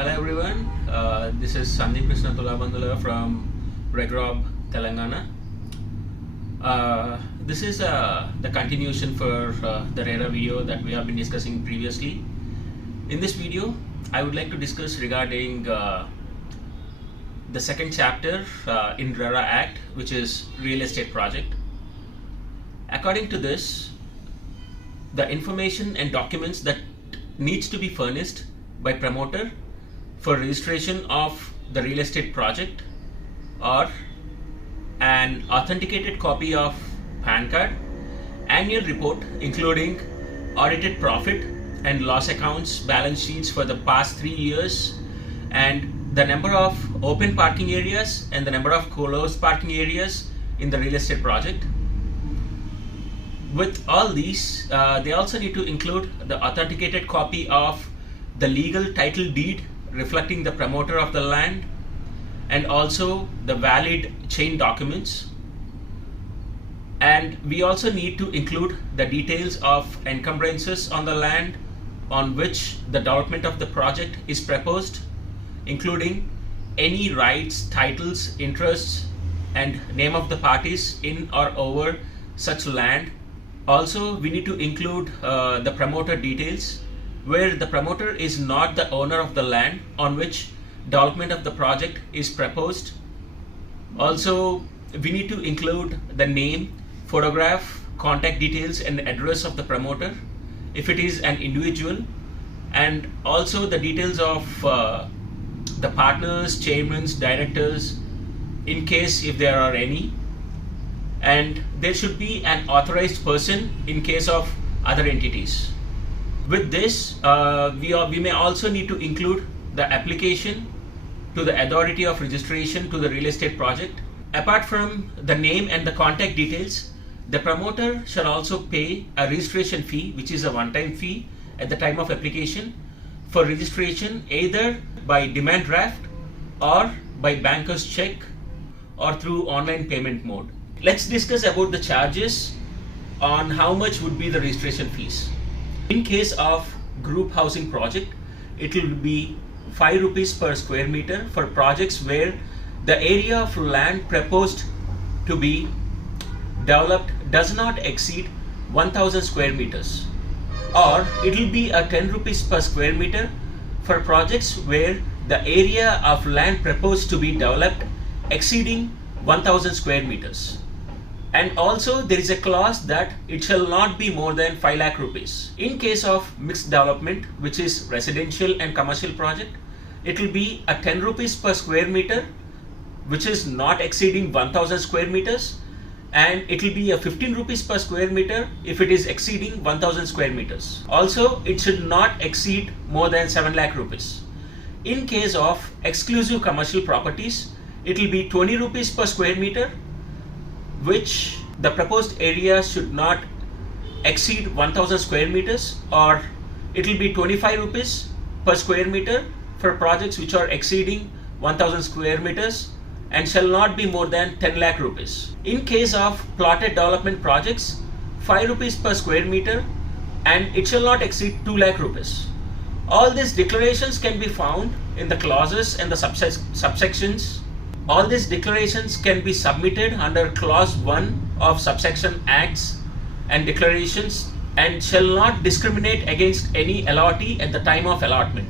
Hello everyone, this is Sandeep Krishna Tulabandula from Regrob, Telangana. This is the continuation for the RERA video that we have been discussing previously. In this video, I would like to discuss regarding the second chapter in RERA Act, which is Real Estate Project. According to this, the information and documents that needs to be furnished by promoter for registration of the real estate project are an authenticated copy of PAN card, annual report including audited profit and loss accounts, balance sheets for the past 3 years, and the number of open parking areas and the number of closed parking areas in the real estate project. With all these, they also need to include the authenticated copy of the legal title deed reflecting the promoter of the land, and also the valid chain documents. And we also need to include the details of encumbrances on the land on which the development of the project is proposed, including any rights, titles, interests, and name of the parties in or over such land. Also, we need to include the promoter details, where the promoter is not the owner of the land on which development of the project is proposed. Also, we need to include the name, photograph, contact details, and address of the promoter if it is an individual, and also the details of the partners, chairmen, directors, in case if there are any. And there should be an authorized person in case of other entities. With this, we may also need to include the application to the authority of registration to the real estate project. Apart from the name and the contact details, the promoter shall also pay a registration fee, which is a one-time fee at the time of application for registration, either by demand draft or by banker's check or through online payment mode. Let's discuss about the charges on how much would be the registration fees. In case of group housing project, it will be 5 rupees per square meter for projects where the area of land proposed to be developed does not exceed 1000 square meters, or it will be a 10 rupees per square meter for projects where the area of land proposed to be developed exceeding 1000 square meters. And also there is a clause that it shall not be more than 5 lakh rupees. In case of mixed development, which is residential and commercial project, it will be a 10 rupees per square meter, which is not exceeding 1000 square meters, and it will be a 15 rupees per square meter if it is exceeding 1000 square meters. Also, it should not exceed more than 7 lakh rupees. In case of exclusive commercial properties, it will be 20 rupees per square meter, which the proposed area should not exceed 1000 square meters, or it will be 25 rupees per square meter for projects which are exceeding 1000 square meters and shall not be more than 10 lakh rupees. In case of plotted development projects, 5 rupees per square meter, and it shall not exceed 2 lakh rupees. All these declarations can be found in the clauses and the subsections. All these declarations can be submitted under clause 1 of subsection acts and declarations, and shall not discriminate against any allottee at the time of allotment.